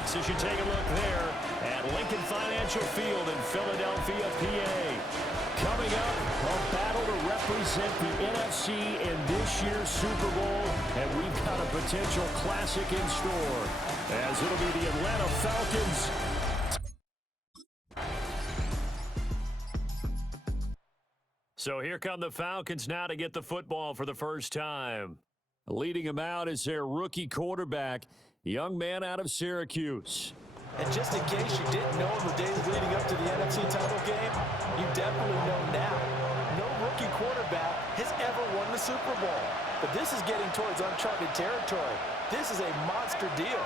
Sports as you take a look there at Lincoln Financial Field in Philadelphia, PA. Coming up, a battle to represent the NFC in this year's Super Bowl, and we've got a potential classic in store, as it'll be the Atlanta Falcons. So here come the Falcons now to get the football for the first time. Leading them out is their rookie quarterback, young man out of Syracuse. And just in case you didn't know in the days leading up to the NFC title game, you definitely know now. No rookie quarterback has ever won the Super Bowl. But this is getting towards uncharted territory. This is a monster deal.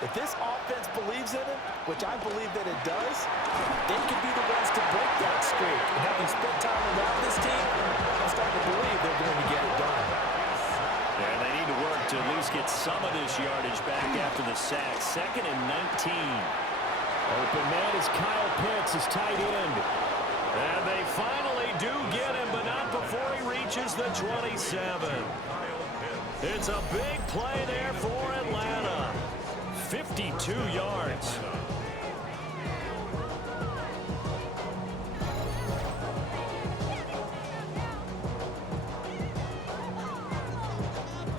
If this offense believes in it, which I believe that it does, they could be the ones to break that streak. And having spent time around this team, I'm starting to believe they're going to get it done. And they need to work to at least get some of this yardage back after the sack. 2nd and 19. Open man is Kyle Pitts, his tight end. And they finally do get him, but not before he reaches the 27. It's a big play there for Atlanta. 52 yards.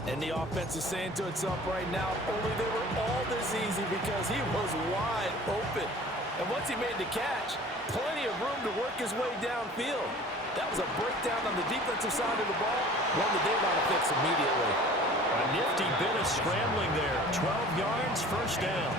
And the offense is saying to itself right now, only they were all this easy because he was wide open. And once he made the catch, plenty of room to work his way downfield. That was a breakdown on the defensive side of the ball, one that they want to fix immediately. A nifty bit of scrambling there. 12 yards, first down.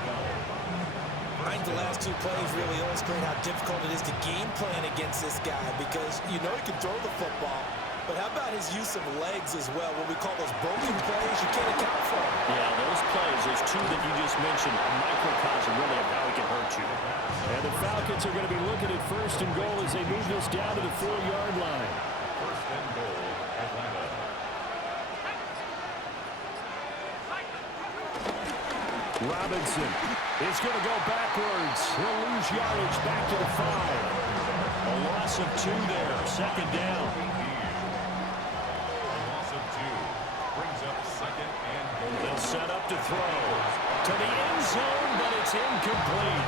I think the last two plays really illustrate how difficult it is to game plan against this guy because you know he can throw the football, but how about his use of legs as well? What we call those broken plays, you can't account for them. Yeah, those plays, those two that you just mentioned, a microcosm really of how he can hurt you. And the Falcons are going to be looking at 1st and goal as they move this down to the 4-yard line. 1st and goal, Atlanta. Robinson is going to go backwards. He'll lose yardage back to the 5. A loss of 2 there. 2nd down. A loss of 2 brings up 2nd and goal. They'll set up to throw to the end zone, but it's incomplete.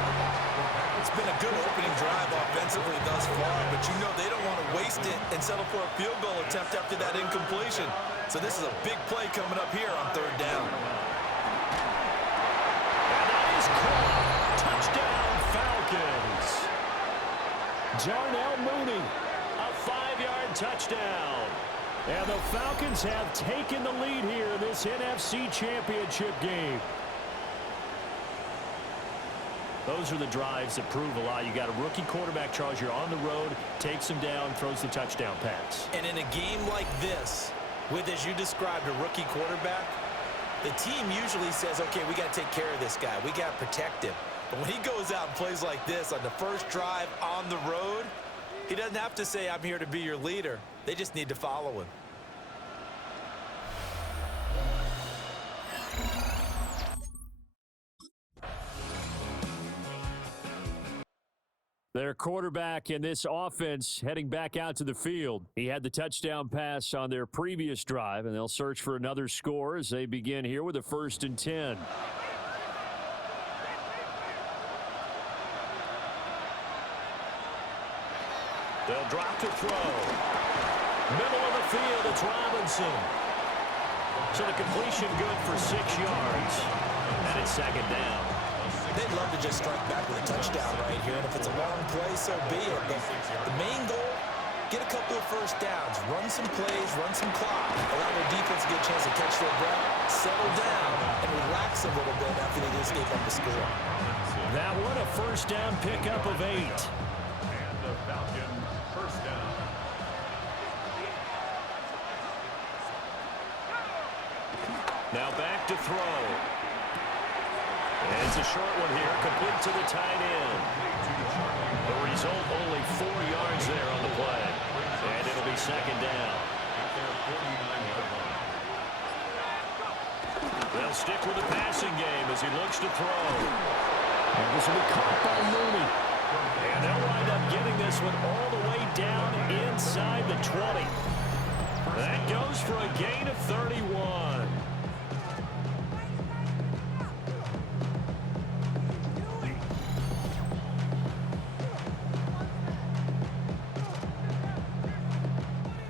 It's been a good opening drive offensively thus far, but you know they don't want to waste it and settle for a field goal attempt after that incompletion. So this is a big play coming up here on 3rd down. Touchdown, Falcons. Darnell Mooney, a 5-yard touchdown. And the Falcons have taken the lead here in this NFC Championship game. Those are the drives that prove a lot. You got a rookie quarterback, Charles. You're on the road, takes him down, throws the touchdown pass. And in a game like this, with, as you described, a rookie quarterback, the team usually says, okay, we got to take care of this guy. We got to protect him. But when he goes out and plays like this on the first drive on the road, he doesn't have to say, I'm here to be your leader. They just need to follow him. Their quarterback in this offense heading back out to the field. He had the touchdown pass on their previous drive, and they'll search for another score as they begin here with a 1st and 10. They'll drop to throw. Middle of the field, it's Robinson. So the completion good for 6 yards. And it's 2nd down. They'd love to just strike back with a touchdown right here, and if it's a long play, so be it. But the main goal, get a couple of first downs, run some plays, run some clock, allow their defense to get a chance to catch their breath, settle down, and relax a little bit after they just gave up the score. That one a 1st down pickup of 8. And the Falcon 1st down. Now back to throw. It's a short one here, complete to the tight end. The result, only 4 yards there on the play. And it'll be 2nd down. They'll stick with the passing game as he looks to throw. And this will be caught by Mooney. And they'll wind up getting this one all the way down inside the 20. That goes for a gain of 31.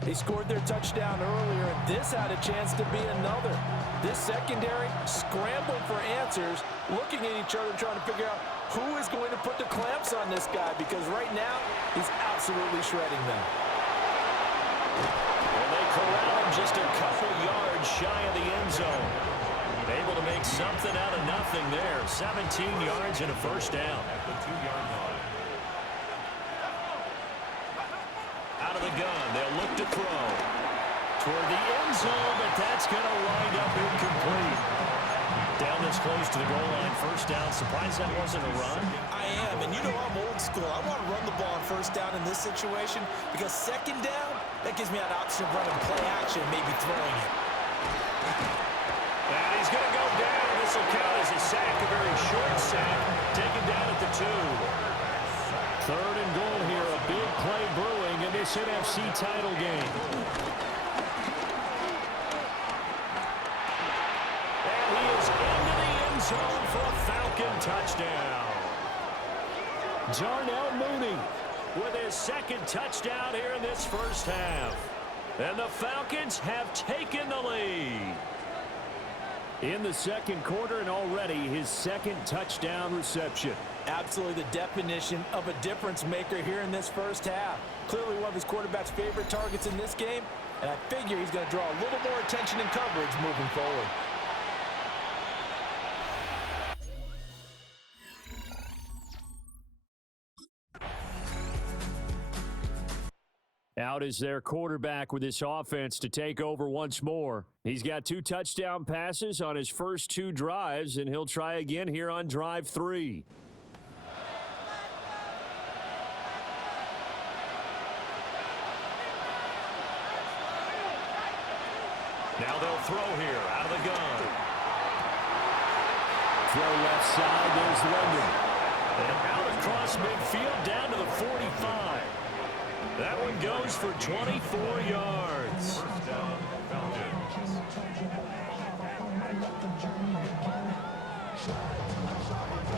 They scored their touchdown earlier, and this had a chance to be another. This secondary scrambling for answers, looking at each other, trying to figure out who is going to put the clamps on this guy, because right now he's absolutely shredding them. Well, they corral him just a couple yards shy of the end zone. Able to make something out of nothing there. 17 yards and a first down. At the 2-yard line. Out of the gun, they'll look to throw. Toward the end zone, but that's going to wind up incomplete. Down this close to the goal line, first down. Surprised that wasn't a run? I am, and you know I'm old school. I want to run the ball on first down in this situation, because second down, that gives me an option of running play action, maybe throwing it. And he's going to go down. This will count as a sack, a very short sack. Taken down at the 2. Third and goal here, a big play brewing in this NFC title game. And he is into the end zone for a Falcon touchdown. Darnell Mooney with his second touchdown here in this first half. And the Falcons have taken the lead. In the second quarter, and already his second touchdown reception. Absolutely the definition of a difference maker here in this first half. Clearly one of his quarterback's favorite targets in this game, and I figure he's going to draw a little more attention and coverage moving forward. Out is their quarterback with this offense to take over once more. He's got 2 touchdown passes on his first 2 drives, and he'll try again here on drive 3. Now they'll throw here out of the gun. Throw left side, there's London. And out across midfield down to the 45. That one goes for 24 yards. First down, Falcons.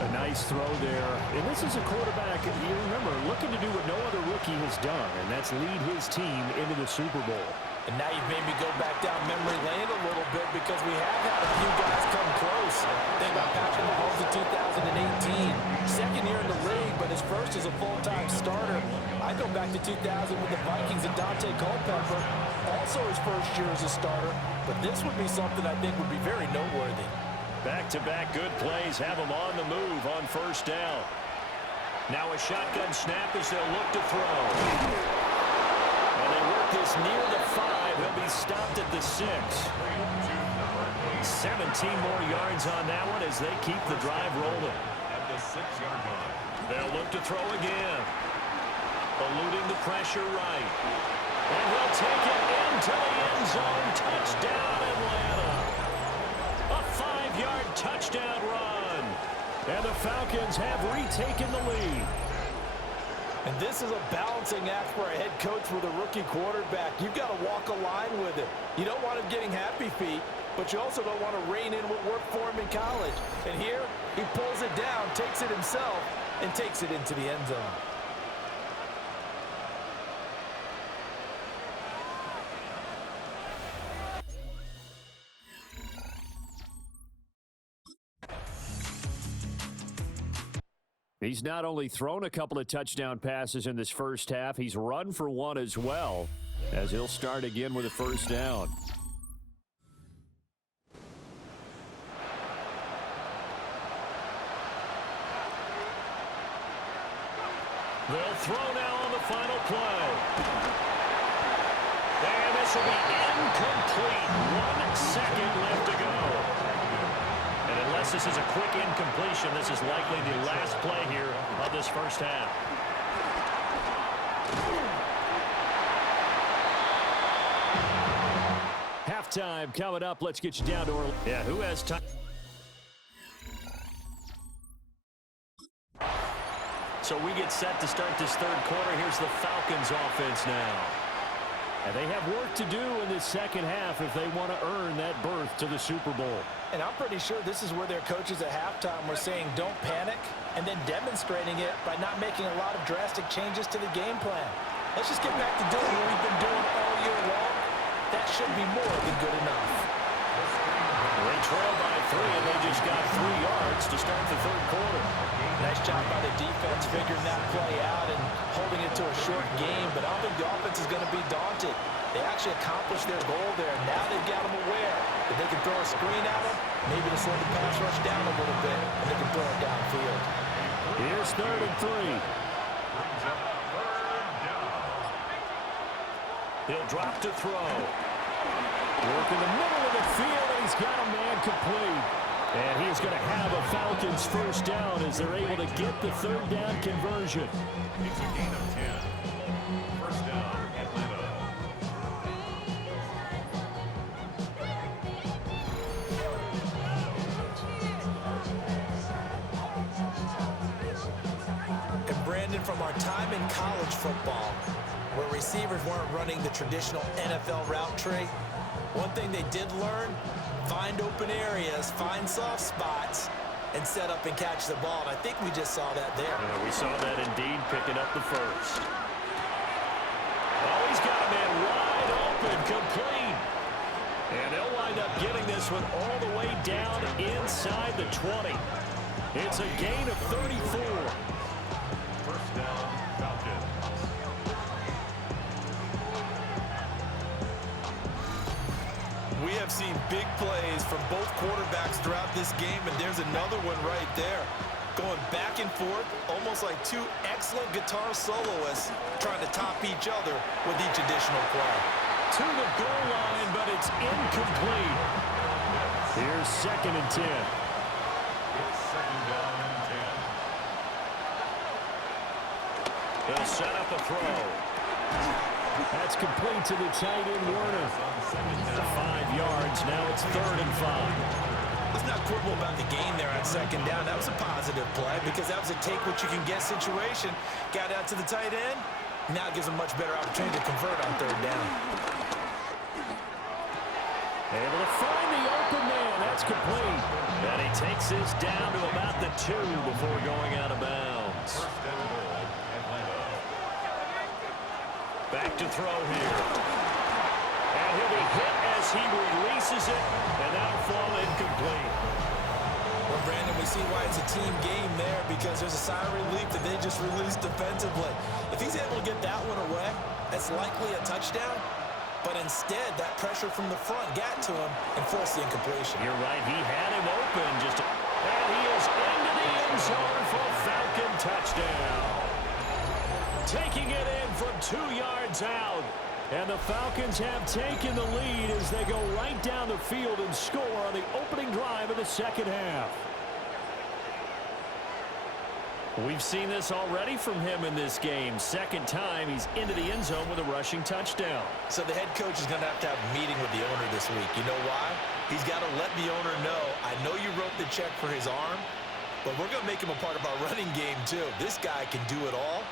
A nice throw there. And this is a quarterback, you remember, looking to do what no other rookie has done, and that's lead his team into the Super Bowl. And now you've made me go back down memory lane a little bit, because we have had a few guys come close. Think about Patrick Mahomes in 2018. Second year in the league, but his first as a full-time starter. I go back to 2000 with the Vikings and Dante Culpepper. Also his first year as a starter. But this would be something I think would be very noteworthy. Back-to-back good plays have him on the move on first down. Now a shotgun snap as they'll look to throw. And they work this near the 5. He'll be stopped at the 6. 17 more yards on that one as they keep the drive rolling. At the 6-yard line. They'll look to throw again. Eluding the pressure right. And he'll take it into the end zone. Touchdown, Atlanta. A 5-yard touchdown run. And the Falcons have retaken the lead. And this is a balancing act for a head coach with a rookie quarterback. You've got to walk a line with it. You don't want him getting happy feet, but you also don't want to rein in what worked for him in college. And here, he pulls it down, takes it himself, and takes it into the end zone. He's not only thrown a couple of touchdown passes in this first half, he's run for one as well, as he'll start again with a first down. They'll throw now on the final play. And this will be incomplete. 1 second left to go. And unless this is a quick incompletion, this is likely the last play here of this first half. Halftime coming up. Let's get you down to Orlando. Yeah, who has time? So we get set to start this third quarter. Here's the Falcons offense now. And they have work to do in this second half if they want to earn that berth to the Super Bowl. And I'm pretty sure this is where their coaches at halftime were saying don't panic, and then demonstrating it by not making a lot of drastic changes to the game plan. Let's just get back to doing what we've been doing all year long, that should be more than good enough. They trail by 3, and they just got 3 yards to start the third quarter. Nice job by the defense figuring that play out and holding it to a short game, but I don't think the offense is going to be daunted. They actually accomplished their goal there. Now they've got them aware that they can throw a screen at them, maybe to slow the pass rush down a little bit, and they can throw it downfield. Here's 3rd and 3. He'll drop to throw. Work in the middle of the field, and he's got a man complete. And he's going to have a Falcons first down as they're able to get the 3rd down conversion. It's a gain of 10. First down, Atlanta. And Brandon, from our time in college football, where receivers weren't running the traditional NFL route tree, one thing they did learn, find open areas, find soft spots, and set up and catch the ball. And I think we just saw that there. Yeah, we saw that indeed, picking up the first. Oh, he's got a man wide open, complete. And they'll wind up getting this one all the way down inside the 20. It's a gain of 34. First down, Falcons. We have seen big plays from both quarterbacks throughout this game, and there's another one right there. Going back and forth, almost like two excellent guitar soloists trying to top each other with each additional play. To the goal line, but it's incomplete. Here's 2nd and 10. It's 2nd down and 10. They'll set up a throw. That's complete to the tight end, Werner. 5 yards. Now it's 3rd and 5. Let's not quibble about the gain there on 2nd down. That was a positive play because that was a take-what-you-can-get situation. Got out to the tight end. Now it gives them much better opportunity to convert on 3rd down. Able to find the open man. That's complete. And he takes this down to about the 2 before going out of bounds. First and goal, Atlanta. Back to throw here. And he'll be hit as he releases it, and that'll fall incomplete. Well, Brandon, we see why it's a team game there because there's a sigh of relief that they just released defensively. If he's able to get that one away, that's likely a touchdown. But instead, that pressure from the front got to him and forced the incompletion. You're right. He had him open. And he is into the end zone for a Falcon touchdown. Taking it in from 2 yards out. And the Falcons have taken the lead as they go right down the field and score on the opening drive of the 2nd half. We've seen this already from him in this game. 2nd time he's into the end zone with a rushing touchdown. So the head coach is going to have a meeting with the owner this week. You know why? He's got to let the owner know, I know you wrote the check for his arm, but we're going to make him a part of our running game too. This guy can do it all.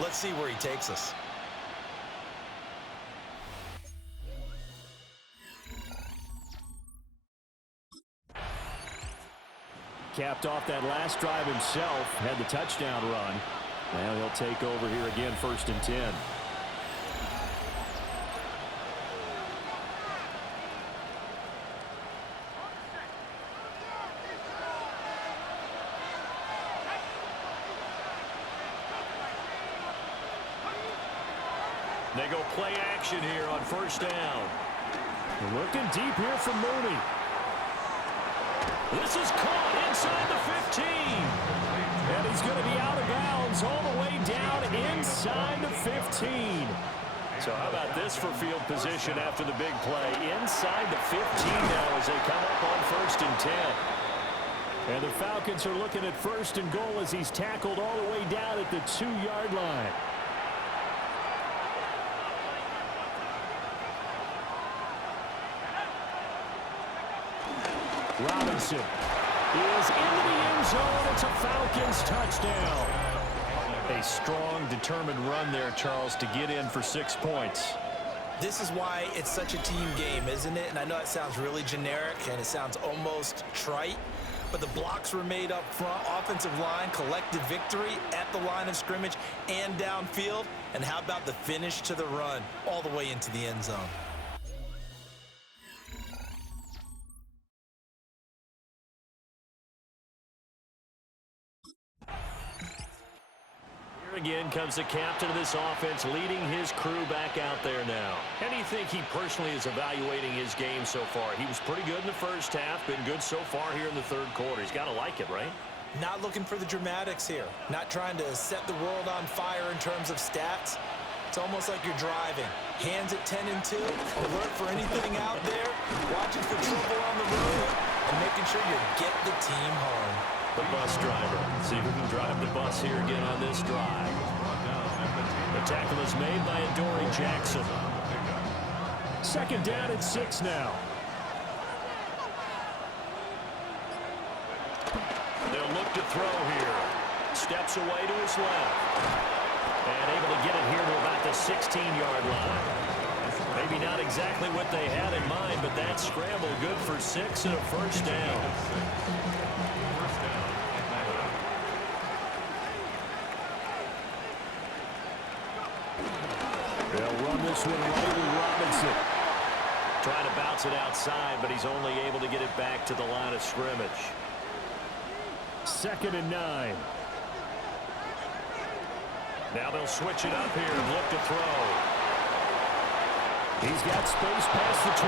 Let's see where he takes us. Capped off that last drive himself, had the touchdown run. Now he'll take over here again, 1st and 10. They go play action here on 1st down. Looking deep here for Mooney. This is caught inside the 15. And he's going to be out of bounds all the way down inside the 15. So how about this for field position after the big play? Inside the 15 now as they come up on 1st and 10. And the Falcons are looking at 1st and goal as he's tackled all the way down at the 2-yard line. Robinson is into the end zone. It's a Falcons touchdown. A strong, determined run there, Charles, to get in for 6 points. This is why it's such a team game, isn't it? And I know it sounds really generic and it sounds almost trite, but the blocks were made up front. Offensive line, collective victory at the line of scrimmage and downfield. And how about the finish to the run all the way into the end zone? Again comes the captain of this offense, leading his crew back out there now. How do you think he personally is evaluating his game so far? He was pretty good in the first half, been good so far here in the third quarter. He's got to like it, right? Not looking for the dramatics here. Not trying to set the world on fire in terms of stats. It's almost like you're driving. Hands at 10 and 2, alert for anything out there, watching for trouble on the road, and making sure you get the team home. The bus driver. See who can drive the bus here again on this drive. The tackle is made by Adoree Jackson. Second down and 6 now. They'll look to throw here. Steps away to his left. And able to get it here to about the 16-yard line. Maybe not exactly what they had in mind, but that scramble good for 6 and a first down. They'll run this one right with Robinson. Trying to bounce it outside, but he's only able to get it back to the line of scrimmage. Second and 9. Now they'll switch it up here and look to throw. He's got space past the 25.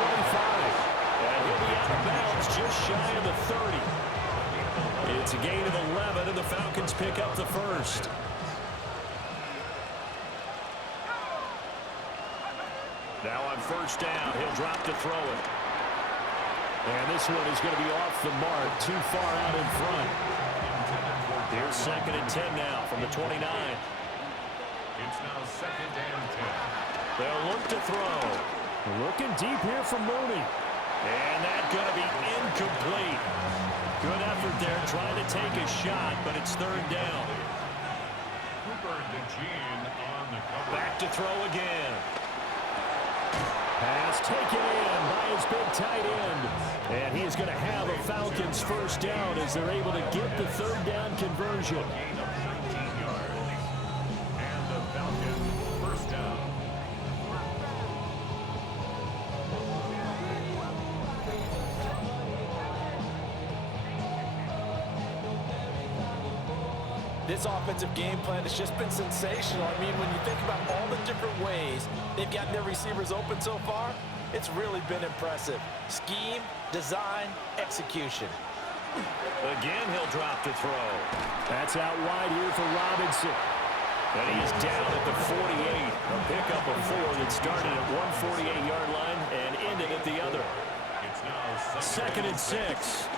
And he'll be out of bounds just shy of the 30. It's a gain of 11, and the Falcons pick up the first. Now on first down, he'll drop to throw it. And this one is going to be off the mark, too far out in front. Here's second and 10 now from the 29. It's now second and 10. They'll look to throw. Looking deep here from Mooney. And that's going to be incomplete. Good effort there trying to take a shot, but it's third down. Cooper DeJean on the cover. Back to throw again. Pass taken in by his big tight end. And he is going to have a Falcons first down as they're able to get the third down conversion. Gain of 19 yards. And the Falcons first down. This offensive game plan has just been sensational. I mean, when you think about all the different ways they've gotten their receivers open so far, it's really been impressive. Scheme, design, execution. Again, he'll drop to throw. That's out wide here for Robinson. And he is down at the 48. A pickup of 4 that started at 148-yard line and ended at the other. It's now Second and 6. His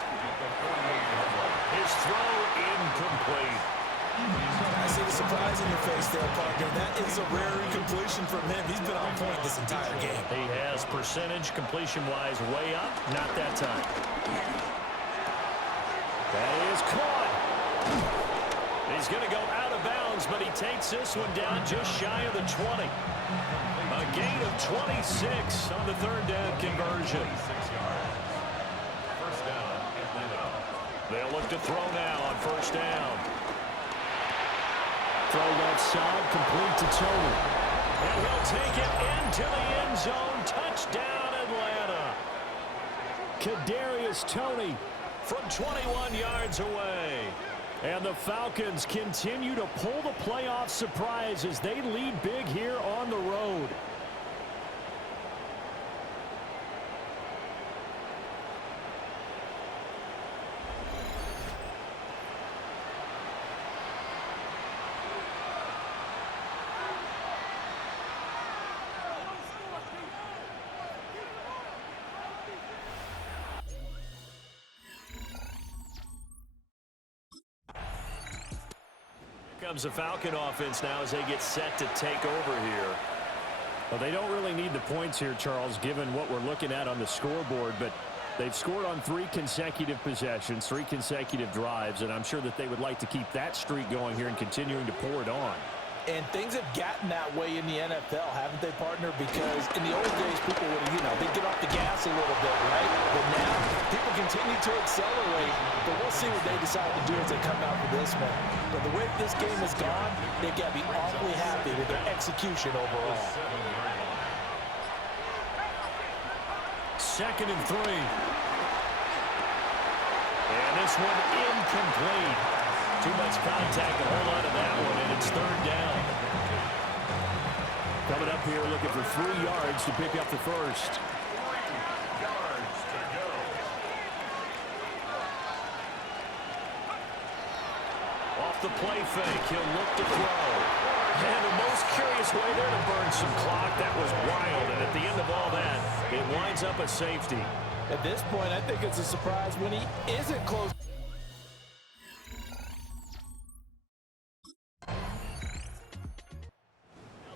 throw incomplete. I see the surprise in your face there, partner. That is a rare incompletion from him. He's been on point this entire game. He has percentage completion-wise way up. Not that time. That is caught. He's going to go out of bounds, but he takes this one down just shy of the 20. A gain of 26 on the third down conversion. 6 yards. First down, Atlanta. They'll look to throw now on first down. Throw outside, complete to Tony. And he'll take it into the end zone. Touchdown, Atlanta. Kadarius Toney from 21 yards away. And the Falcons continue to pull the playoff surprise as they lead big here on the road. Comes the Falcon offense now as they get set to take over here. Well, they don't really need the points here, Charles, given what we're looking at on the scoreboard, but they've scored on 3 consecutive possessions, 3 consecutive drives, and I'm sure that they would like to keep that streak going here and continuing to pour it on. And things have gotten that way in the NFL, haven't they, partner? Because in the old days, people would, they'd get off the gas a little bit, right? But now, people continue to accelerate. But we'll see what they decide to do as they come out for this one. But the way this game has gone, they've got to be awfully happy with their execution overall. 2nd and 3. And this one incomplete. Too much contact to hold on to that one, and it's 3rd down. Coming up here looking for 3 yards to pick up the first. 3 yards to go. Off the play fake, he'll look to throw. And the most curious way there to burn some clock. That was wild, and at the end of all that, it winds up a safety. At this point, I think it's a surprise when he isn't close.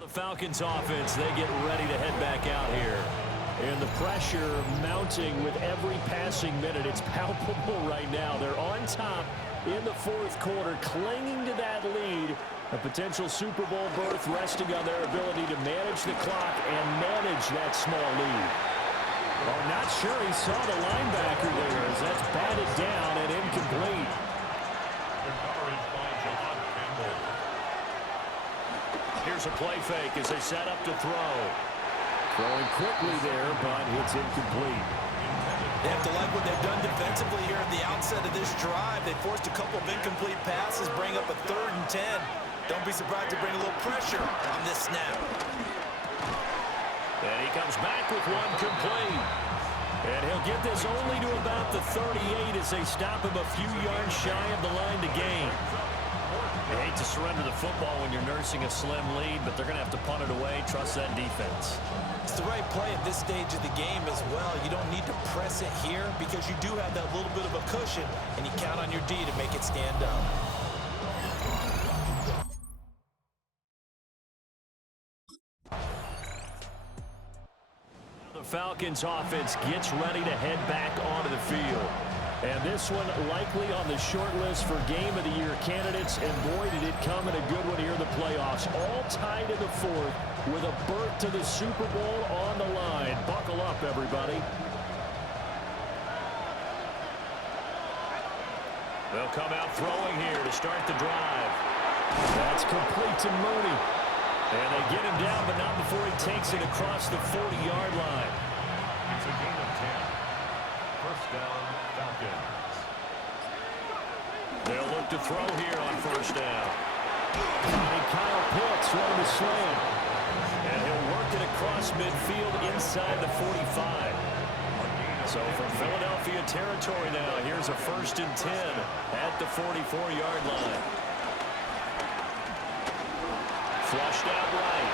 Falcons offense, they get ready to head back out here. And the pressure mounting with every passing minute. It's palpable right now. They're on top in the 4th quarter, clinging to that lead. A potential Super Bowl berth resting on their ability to manage the clock and manage that small lead. Oh, not sure he saw the linebacker there as that's batted down and incomplete. The coverage by John Campbell. Here's a play fake as they set up to throw. Throwing quickly there, but it's incomplete. They have to like what they've done defensively here at the outset of this drive. They forced a couple of incomplete passes, bring up a 3rd and 10. Don't be surprised to bring a little pressure on this snap. And he comes back with one complete. And he'll get this only to about the 38 as they stop him a few yards shy of the line to gain. You hate to surrender the football when you're nursing a slim lead, but they're going to have to punt it away. Trust that defense. It's the right play at this stage of the game as well. You don't need to press it here because you do have that little bit of a cushion, and you count on your D to make it stand up. The Falcons offense gets ready to head back onto the field. And this one likely on the short list for Game of the Year candidates. And boy, did it come in a good one here in the playoffs. All tied in the 4th with a berth to the Super Bowl on the line. Buckle up, everybody. They'll come out throwing here to start the drive. That's complete to Mooney. And they get him down, but not before he takes it across the 40-yard line. It's a gain of 10. 1st down, Falcons. They'll look to throw here on 1st down. And Kyle Pitts running the slant. And he'll work it across midfield inside the 45. So from Philadelphia territory now, here's a 1st and 10 at the 44-yard line. Flushed out right.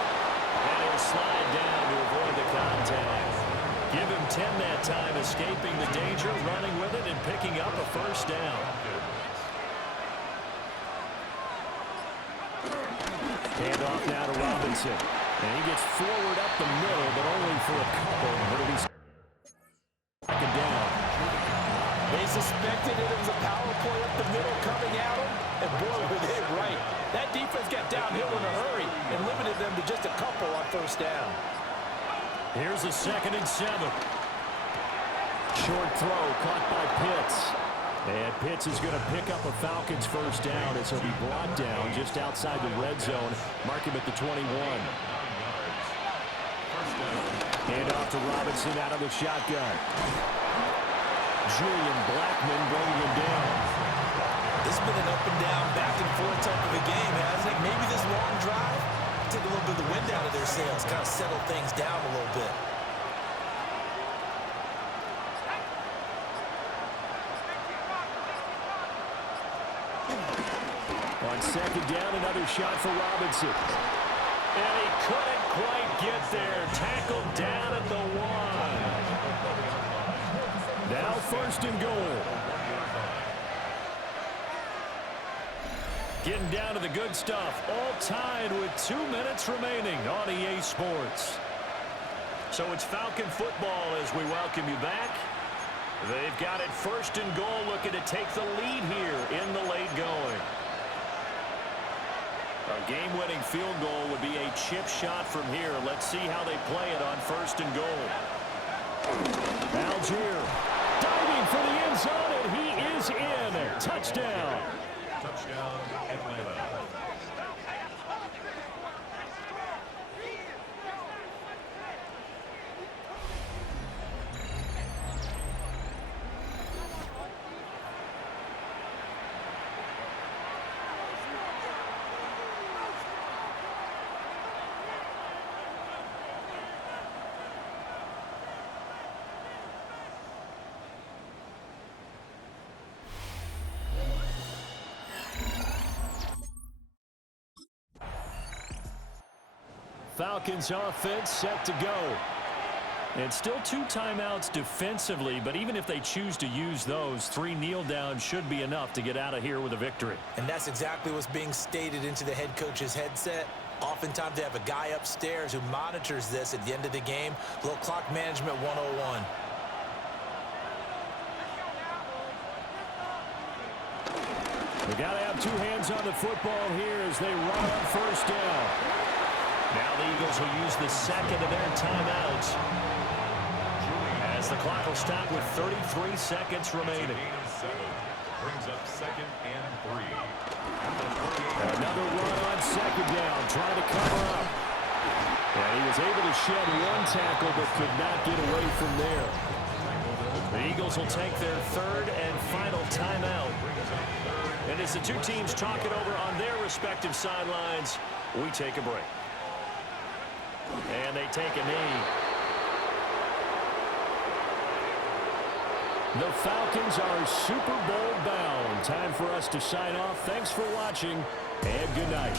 And he'll slide down to avoid the contact. Give him 10 that time, escaping the danger, running with it, and picking up a 1st down. Hand off now to Robinson. And he gets forward up the middle, but only for a couple. It'll be 2nd down. They suspected it was a power play up the middle coming at them, and boy, were they right. That defense got downhill in a hurry and limited them to just a couple on 1st down. Here's a 2nd and 7. Short throw caught by Pitts. And Pitts is going to pick up a Falcons 1st down as he'll be brought down just outside the red zone. Mark him at the 21. Hand off to Robinson out of the shotgun. Julian Blackmon bringing him down. This has been an up and down, back and forth type of a game, hasn't it? Maybe this long drive take a little bit of the wind out of their sails, kind of settle things down a little bit. On 2nd down, another shot for Robinson. And he couldn't quite get there. Tackled down at the 1. Now 1st and goal. Getting down to the good stuff. All tied with 2 minutes remaining on EA Sports. So it's Falcon football as we welcome you back. They've got it 1st and goal, looking to take the lead here in the late going. A game-winning field goal would be a chip shot from here. Let's see how they play it on 1st and goal. Algier diving for the end zone, and he is in. Touchdown. Touchdown, Atlanta. Falcons offense set to go. And still 2 timeouts defensively, but even if they choose to use those, 3 kneel downs should be enough to get out of here with a victory. And that's exactly what's being stated into the head coach's headset. Oftentimes they have a guy upstairs who monitors this at the end of the game. A little clock management 101. They got to have 2 hands on the football here as they run on 1st down. Now the Eagles will use the 2nd of their timeouts, as the clock will stop with 33 seconds remaining. Brings up 2nd and 3. Another run on 2nd down, trying to cover up. And he was able to shed 1 tackle, but could not get away from there. The Eagles will take their 3rd and final timeout. And as the 2 teams talk it over on their respective sidelines, we take a break. And they take a knee. The Falcons are Super Bowl bound. Time for us to sign off. Thanks for watching, and good night.